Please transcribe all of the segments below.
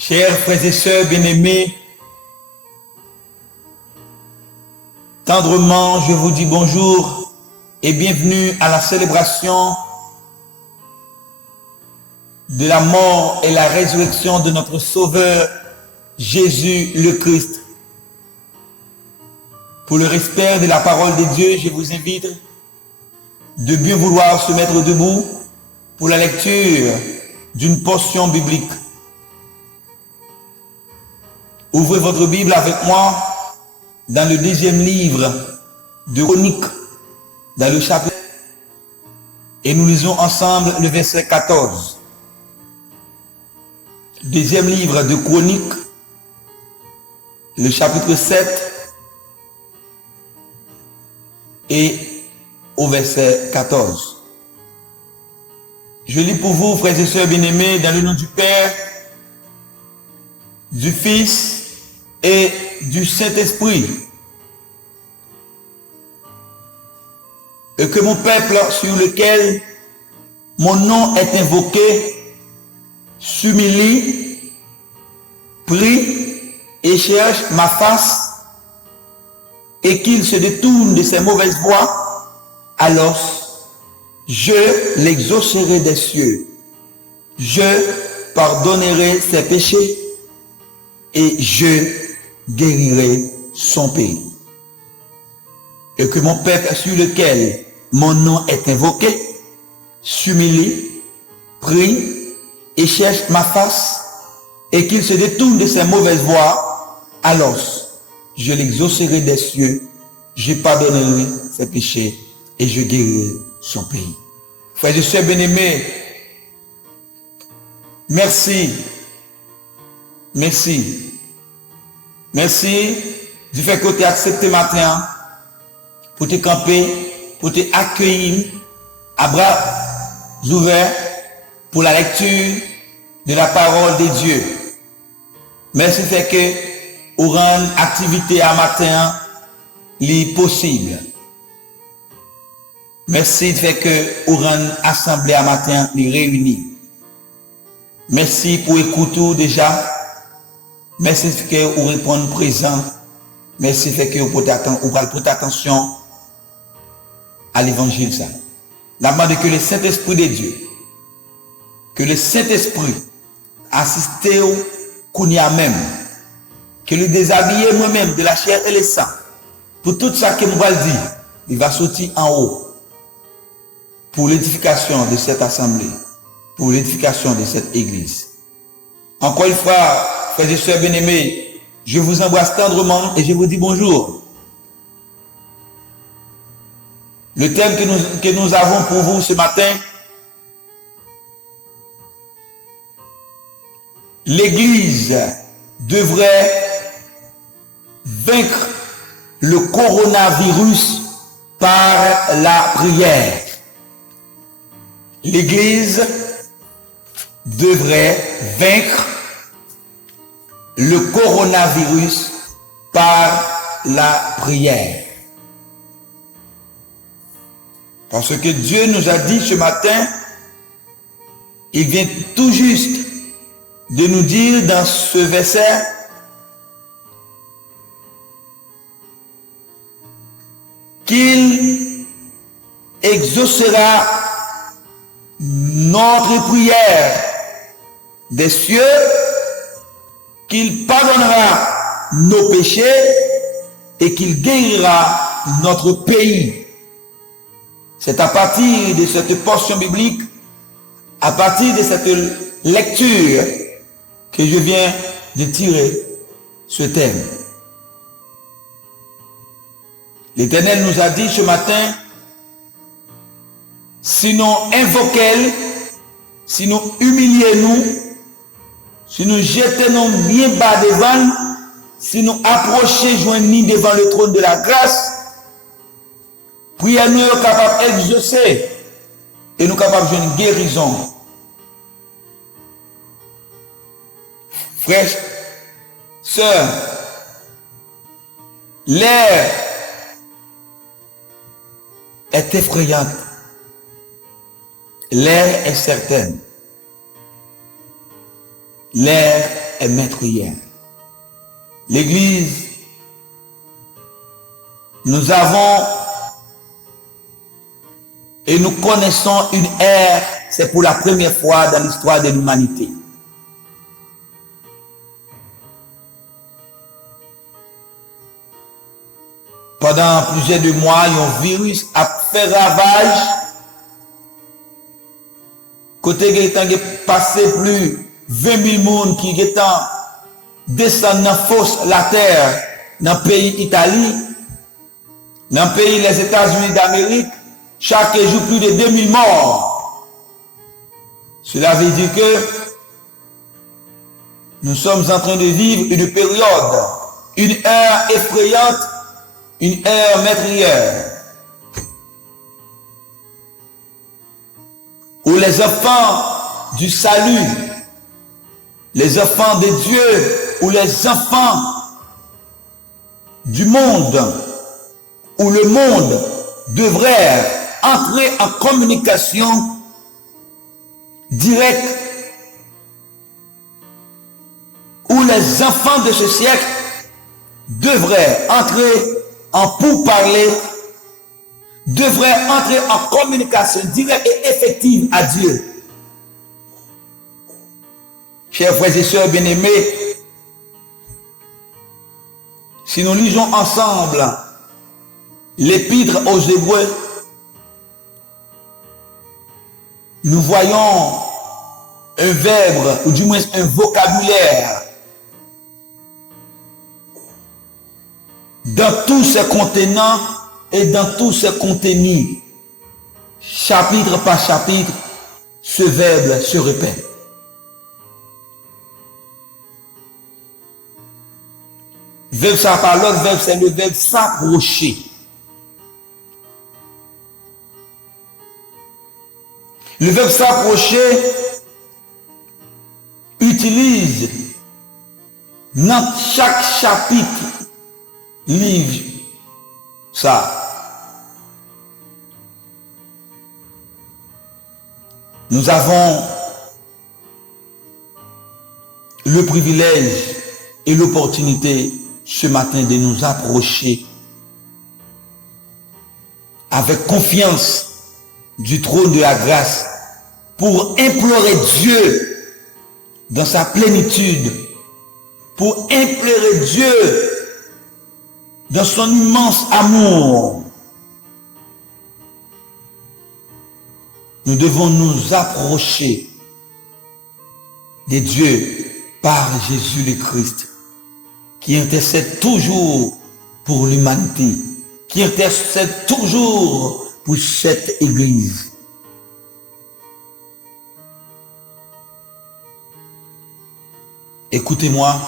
Chers frères et sœurs bien-aimés, tendrement je vous dis bonjour et bienvenue à la célébration de la mort et la résurrection de notre Sauveur Jésus le Christ. Pour le respect de la parole de Dieu, je vous invite de bien vouloir se mettre debout pour la lecture d'une portion biblique. Ouvrez votre Bible avec moi dans le deuxième livre de Chroniques, dans le chapitre, et nous lisons ensemble le verset 14. Deuxième livre de Chroniques, le chapitre 7 et au verset 14. Je lis pour vous, frères et sœurs bien-aimés, dans le nom du Père, du Fils et du Saint-Esprit. Et que mon peuple sur lequel mon nom est invoqué s'humilie, prie et cherche ma face, et qu'il se détourne de ses mauvaises voies, alors je l'exaucerai des cieux, je pardonnerai ses péchés et je guérirai son pays. Et que mon peuple sur lequel mon nom est invoqué s'humilie, prie et cherche ma face, et qu'il se détourne de ses mauvaises voies, alors je l'exaucerai des cieux, je pardonnerai ses péchés et je guérirai son pays. Frères et sœurs bien-aimés, merci du fait que tu as accepté matin pour te camper, pour te accueillir à bras ouverts pour la lecture de la parole de Dieu. Merci fait que vous rendre activité à matin possible. Merci de fait que vous rendre assemblée à matin réunie. Merci pour écouter déjà. Merci de fait que vous répondez présent. Merci de fait que vous prêtez attention à l'évangile. La demande que le Saint-Esprit de Dieu, que le Saint-Esprit assiste au Kounia même, que le déshabiller moi-même de la chair et le sang, pour tout ça que nous allons dire, il va sortir en haut pour l'édification de cette assemblée, pour l'édification de cette église. Encore une fois, frères et sœurs bien-aimés, je vous embrasse tendrement et je vous dis bonjour. Le thème que nous avons pour vous ce matin, l'Église devrait vaincre le coronavirus par la prière. L'Église devrait vaincre le coronavirus par la prière. Parce que Dieu nous a dit ce matin, il vient tout juste de nous dire dans ce verset qu'il exaucera notre prière des cieux, qu'il pardonnera nos péchés et qu'il guérira notre pays. C'est à partir de cette portion biblique, à partir de cette lecture, que je viens de tirer ce thème. L'Éternel nous a dit ce matin, si nous invoquons, si nous humilions, si nous jetons bien bas devant, si nous approchons, joignons devant le trône de la grâce, prière nous est capable d'exaucer et nous capables de jouer une guérison. Frères, sœurs, l'air est effrayante. L'air est certaine. L'air est meurtrière. L'Église, nous avons et nous connaissons une ère, c'est pour la première fois dans l'histoire de l'humanité. Pendant plusieurs de mois, un virus a fait ravage. Côté qui est passé plus 20 000 personnes qui est descendu dans la fosse la terre dans le pays Italie, dans le pays les États-Unis d'Amérique, chaque jour plus de 2000 morts. Cela veut dire que nous sommes en train de vivre une période, une ère effrayante, une ère meurtrière, où les enfants du salut, les enfants de Dieu, ou les enfants du monde, où le monde devrait entrer en communication directe, où les enfants de ce siècle devraient entrer en pourparler, devraient entrer en communication directe et effective à Dieu. Chers frères et sœurs bien-aimés, si nous lisons ensemble l'épître aux Hébreux, nous voyons un verbe, ou du moins un vocabulaire, dans tous ces contenants et dans tous ces contenus, chapitre par chapitre, ce verbe se répète. Verbe ça par l'autre verbe, c'est le verbe s'approcher. Le verbe s'approcher utilise dans chaque chapitre livre ça. Nous avons le privilège et l'opportunité ce matin de nous approcher avec confiance du trône de la grâce pour implorer Dieu dans sa plénitude, pour implorer Dieu dans son immense amour. Nous devons nous approcher de Dieu par Jésus le Christ, qui intercède toujours pour l'humanité, qui intercède toujours pour cette Église. Écoutez-moi,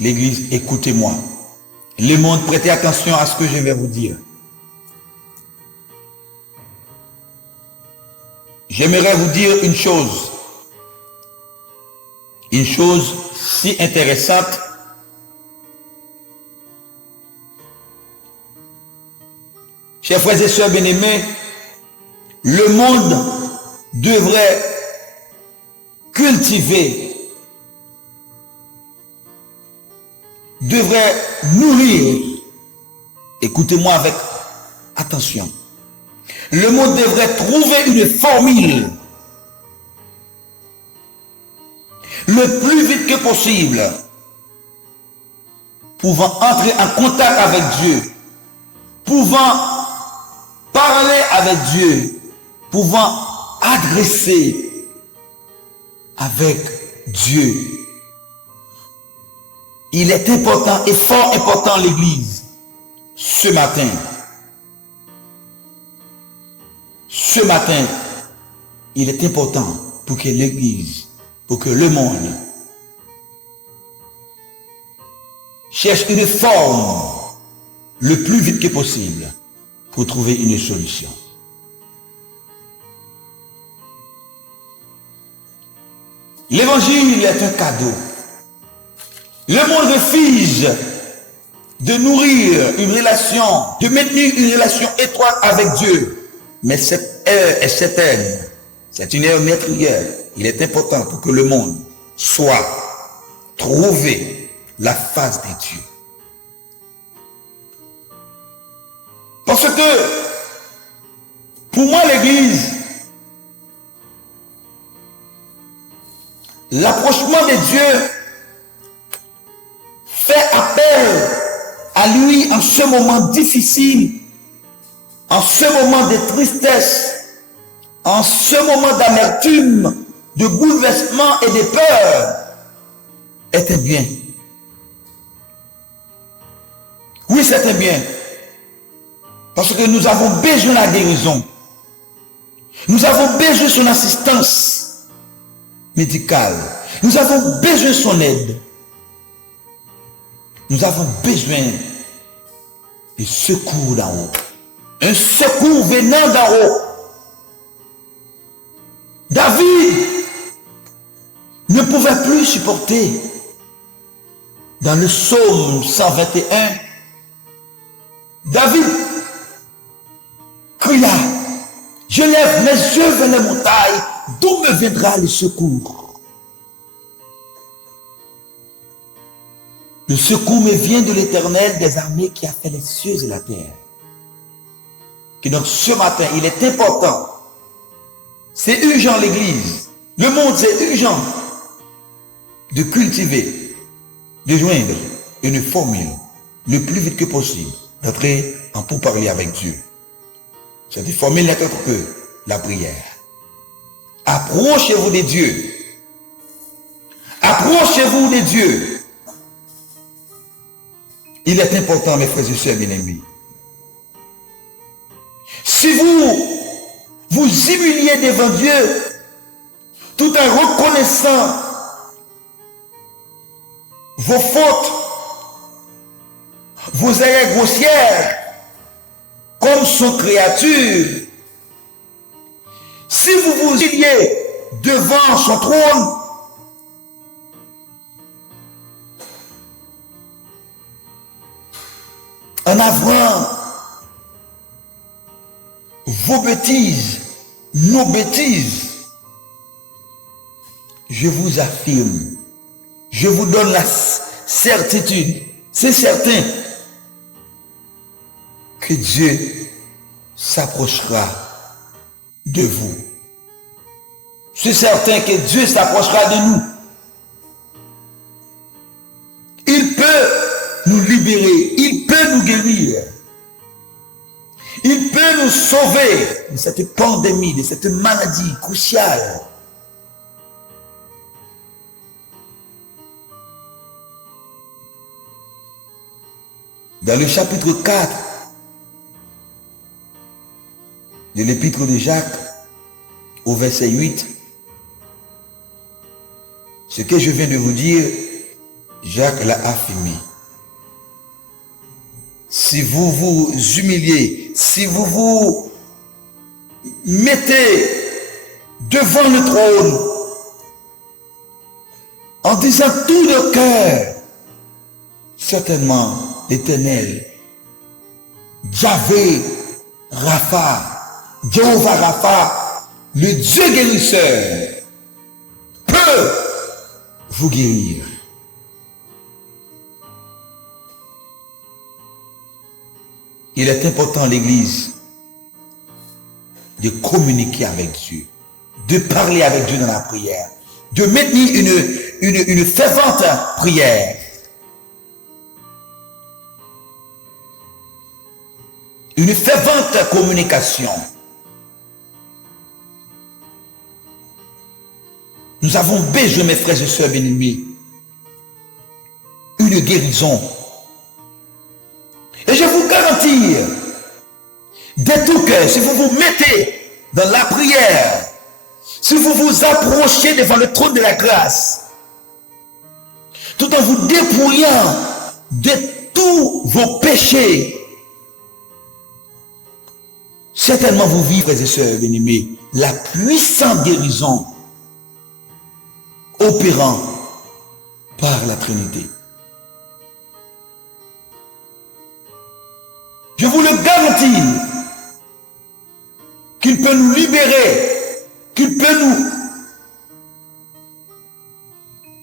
l'Église, écoutez-moi. Le monde, prêtez attention à ce que je vais vous dire. J'aimerais vous dire une chose si intéressante. Chers frères et sœurs bien-aimés, le monde devrait cultiver, devrait nourrir. Écoutez-moi avec attention. Le monde devrait trouver une formule le plus vite que possible pouvant entrer en contact avec Dieu, pouvant parler avec Dieu, pouvant adresser avec Dieu. Il est important et fort important l'Église ce matin. Ce matin, il est important pour que l'Église, pour que le monde cherche une forme le plus vite que possible pour trouver une solution. L'évangile est un cadeau. Le monde refuse de nourrir une relation, de maintenir une relation étroite avec Dieu. Mais cette heure et cette aide C'est une erreur meurtrière. Il est important pour que le monde soit trouvé la face de Dieu. Parce que, pour moi, l'Église, l'approchement de Dieu fait appel à lui en ce moment difficile, en ce moment de tristesse, en ce moment d'amertume, de bouleversement et de peur, est un bien. Oui, c'est un bien. Parce que nous avons besoin de la guérison. Nous avons besoin de son assistance médicale. Nous avons besoin de son aide. Nous avons besoin de secours d'en haut. Un secours venant d'en haut. David ne pouvait plus supporter. Dans le psaume 121, David cria, je lève mes yeux vers les montagnes, d'où me viendra le secours? Le secours me vient de l'Éternel des armées qui a fait les cieux et la terre. Et donc ce matin, il est important, c'est urgent l'Église, le monde c'est urgent de cultiver, de joindre une formule le plus vite que possible, d'entrer en pourparlers avec Dieu. Cette formule n'est autre que la prière. Approchez-vous de Dieu. Approchez-vous de Dieu. Il est important, mes frères et sœurs bien-aimés. Si vous vous humiliez devant Dieu, tout en reconnaissant vos fautes, vos erreurs grossières, comme son créature, si vous vous humiliez devant son trône, en avouant vos bêtises, nos bêtises, je vous affirme, je vous donne la certitude, c'est certain, que Dieu s'approchera de vous. C'est certain que Dieu s'approchera de nous. Il peut nous libérer, il peut nous guérir. Il peut nous sauver de cette pandémie, de cette maladie cruciale. Dans le chapitre 4 de l'épître de Jacques, au verset 8, ce que je viens de vous dire, Jacques l'a affirmé. Si vous vous humiliez, si vous vous mettez devant le trône, en disant tout de cœur, certainement l'Éternel, Yahvé Rapha, Jéhovah Rapha, le Dieu guérisseur, peut vous guérir. Il est important, l'Église, de communiquer avec Dieu, de parler avec Dieu dans la prière, de maintenir une fervente prière. Une fervente communication. Nous avons besoin, mes frères et sœurs bien-aimés, une guérison. Et je vous garantis, de tout cœur, si vous vous mettez dans la prière, si vous vous approchez devant le trône de la grâce, tout en vous dépouillant de tous vos péchés, certainement vous vivez, frères et sœurs bien-aimés, la puissante guérison opérant par la Trinité. Je vous le garantis qu'il peut nous libérer qu'il peut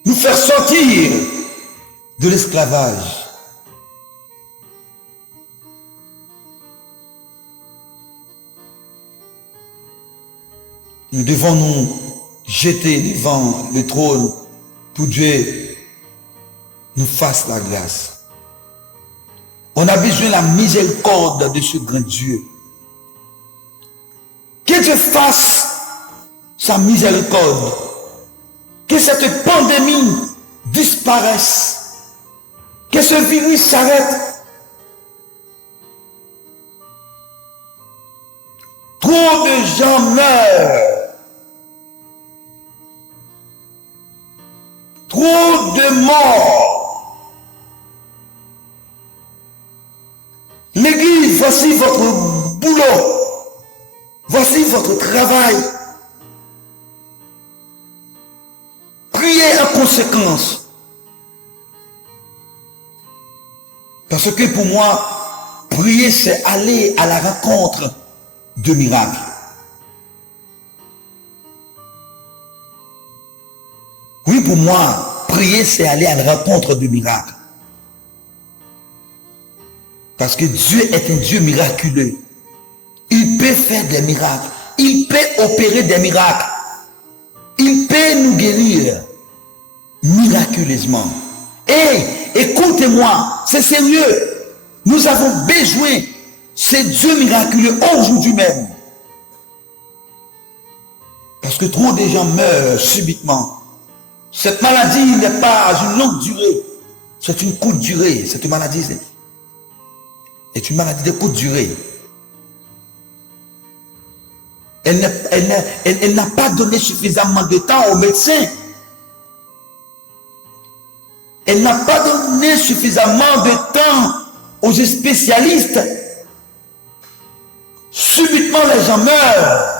nous faire sortir de l'esclavage. Nous devons nous jeter devant le trône pour Dieu nous fasse la grâce. On a besoin de la miséricorde de ce grand Dieu. Que Dieu fasse sa miséricorde. Que cette pandémie disparaisse. Que ce virus s'arrête. Trop de gens meurent. Trop de morts. L'Église, voici votre boulot. Voici votre travail. Priez en conséquence. Parce que pour moi, prier, c'est aller à la rencontre de miracles. Oui, pour moi, prier, c'est aller à la rencontre de miracles. Parce que Dieu est un Dieu miraculeux. Il peut faire des miracles. Il peut opérer des miracles. Il peut nous guérir miraculeusement. Et écoutez-moi, c'est sérieux. Nous avons besoin de ce Dieu miraculeux aujourd'hui même. Parce que trop de gens meurent subitement. Cette maladie n'est pas une longue durée. C'est une courte durée. Cette maladie est une maladie de courte durée. Elle n'a pas donné suffisamment de temps aux médecins. Elle n'a pas donné suffisamment de temps aux spécialistes. Subitement, les gens meurent.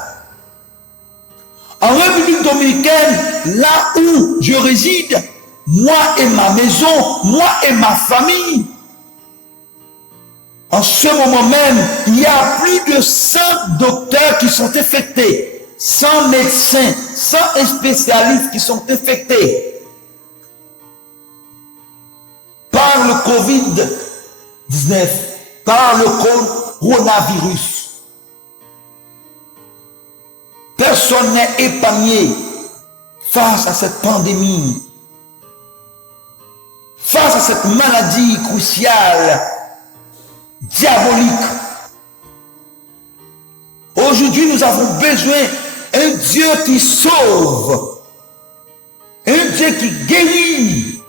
En République dominicaine, là où je réside, moi et ma maison, moi et ma famille, en ce moment même, il y a plus de 100 docteurs qui sont infectés, 100 médecins, 100 spécialistes qui sont infectés par le Covid-19, par le coronavirus. Personne n'est épargné face à cette pandémie, face à cette maladie cruciale, diabolique. Aujourd'hui, nous avons besoin d'un Dieu qui sauve, un Dieu qui guérit,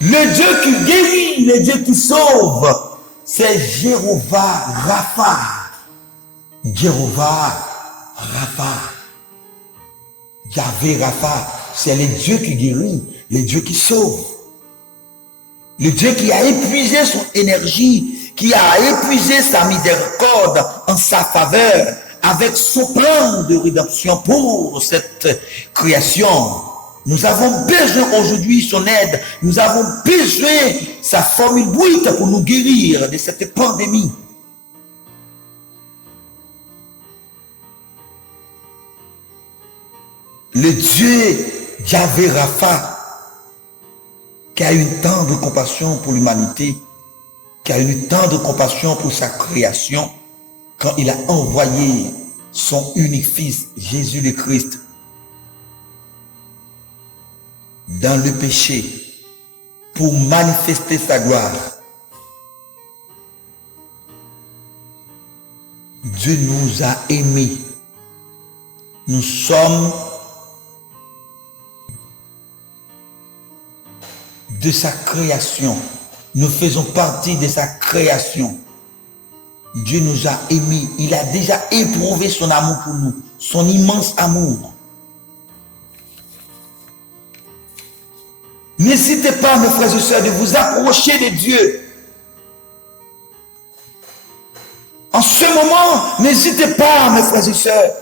le Dieu qui guérit, le Dieu qui sauve, c'est Jéhovah Rapha. Jéhovah Rapha. Yahvé Rapha, c'est le Dieu qui guérit, le Dieu qui sauve. Le Dieu qui a épuisé son énergie, qui a épuisé sa miséricorde en sa faveur, avec son plan de rédemption pour cette création. Nous avons besoin aujourd'hui de son aide. Nous avons besoin de sa formule brute pour nous guérir de cette pandémie. Le Dieu Yahvé Rapha, qui a eu tant de compassion pour l'humanité, qui a eu tant de compassion pour sa création, quand il a envoyé son unique fils, Jésus le Christ, dans le péché, pour manifester sa gloire. Dieu nous a aimés. Nous sommes de sa création. Nous faisons partie de sa création. Dieu nous a aimés. Il a déjà éprouvé son amour pour nous, son immense amour. N'hésitez pas, mes frères et sœurs, de vous approcher de Dieu. En ce moment, n'hésitez pas, mes frères et sœurs.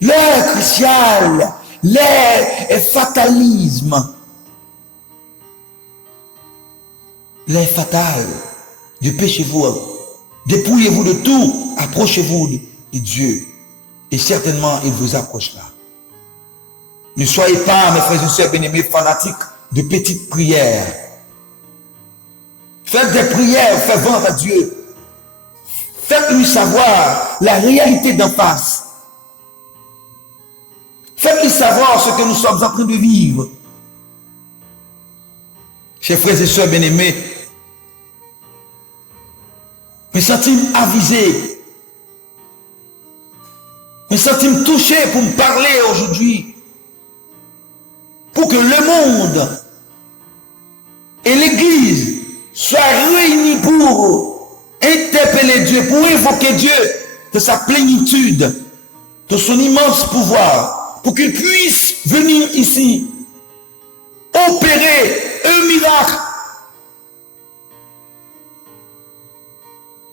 L'ère cruciale, l'ère fatalisme, l'ère fatale. Dépêchez-vous, dépouillez-vous de tout, approchez-vous de Dieu. Et certainement, il vous approchera. Ne soyez pas, mes frères et sœurs bien-aimés, fanatiques de petites prières. Faites des prières ferventes à Dieu. Faites-lui savoir la réalité d'en face. Faites-lui savoir ce que nous sommes en train de vivre. Chers frères et sœurs bien-aimés, me sens-il avisé, me sens-il touché pour me parler aujourd'hui, pour que le monde et l'Église soient réunis pour interpeller Dieu, pour évoquer Dieu de sa plénitude, de son immense pouvoir, pour qu'il puisse venir ici, opérer un miracle.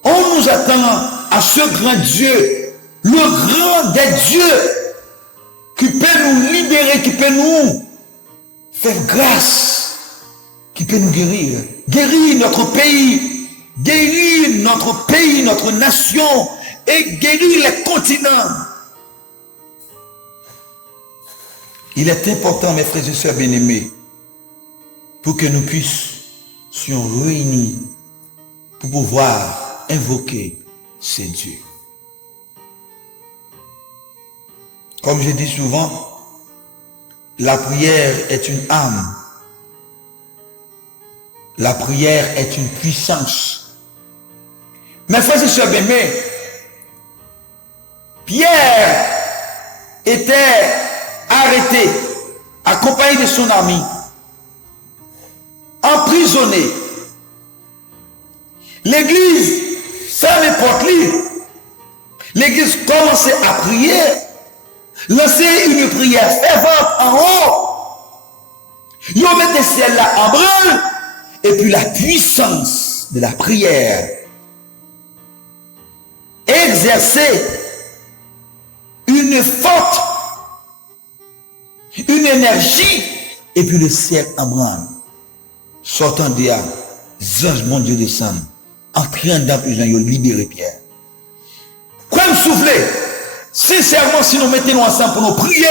On nous attend à ce grand Dieu, le grand des dieux, qui peut nous libérer, qui peut nous faire grâce, qui peut nous guérir. Guérir notre pays, notre nation, et guérir les continents. Il est important, mes frères et sœurs bien-aimés, pour que nous puissions réunir pour pouvoir invoquer ces dieux. Comme je dis souvent, la prière est une âme. La prière est une puissance. Mes frères et sœurs bien-aimés, Pierre était arrêté, accompagné de son ami, emprisonné. L'église, ça n'importe lui. L'église commençait à prier, lancer une prière fervente en haut. Ils mettent le ciel là en branle, et puis la puissance de la prière exercer une forte, une énergie, et puis le ciel en branle. Sortant de là, anges, mon Dieu, descendent, entrant dans la prison, ils ont libéré Pierre. Comme souffler, sincèrement, si nous mettons ensemble pour nous prier,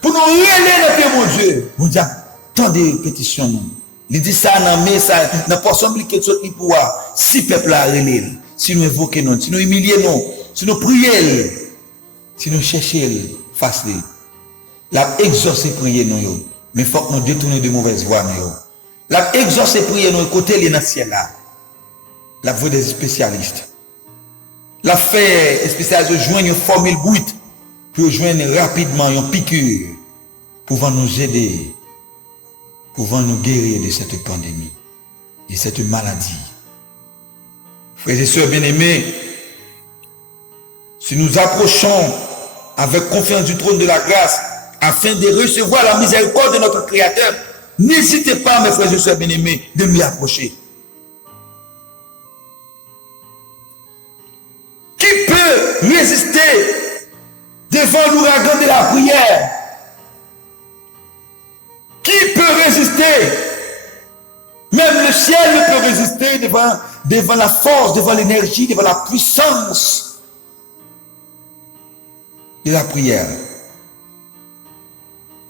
pour nous révéler notre mon Dieu, vous dites, tant de pétitions, nous. Il dit ça, mais ça n'a pas semblé que ce qui pouvoir, si peuple a relé, si nous invoquons, si nous humilions, si nous prions, si nous cherchons face les, la exaucer prier nous, mais il faut que nous détournions de mauvaises voies nous. La exaucer prier nous, côté les dans le ciel là, la voix des spécialistes. La fait spécialiste joindre une formule brute pour joindre rapidement une piqûre pouvant nous aider, pouvant nous guérir de cette pandémie, de cette maladie. Frères et sœurs bien-aimés, si nous approchons avec confiance du trône de la grâce afin de recevoir la miséricorde de notre Créateur, n'hésitez pas, mes frères et sœurs bien-aimés, de lui approcher. Qui peut résister devant l'ouragan de la prière? Qui peut résister? Même le ciel ne peut résister devant la force, devant l'énergie, devant la puissance de la prière.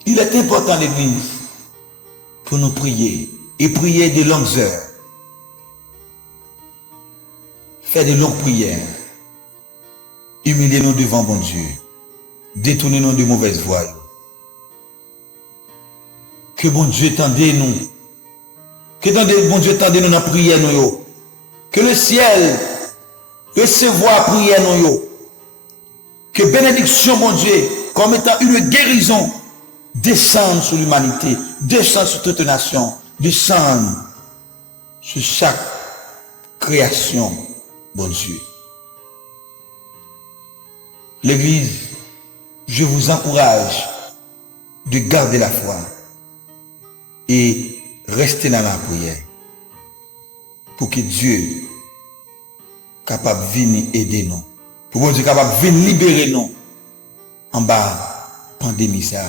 Il est important, l'Église, pour nous prier et prier de longues heures. Faire de longues prières. Humiliez-nous devant bon Dieu. Détournez-nous de mauvaises voies. Que bon Dieu tende nous. Que bon Dieu tende nous dans la prière nous. Que le ciel recevoir prière nous. Que bénédiction mon Dieu, comme étant une guérison, descende sur l'humanité, descende sur toute nation, descende sur chaque création, bon Dieu. L'Église, je vous encourage de garder la foi et rester dans la prière pour que Dieu capable de venir aider nous, pour que Dieu capable de venir libérer nous en bas pandémie ça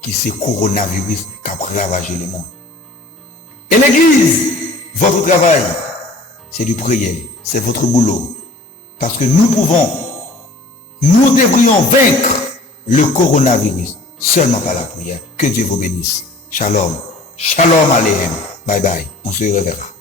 qui c'est coronavirus qui a ravagé le monde. Et l'Église, votre travail, c'est de prier, c'est votre boulot, parce que nous pouvons Nous devrions vaincre le coronavirus seulement par la prière. Que Dieu vous bénisse. Shalom. Shalom Aleichem. Bye bye. On se reverra.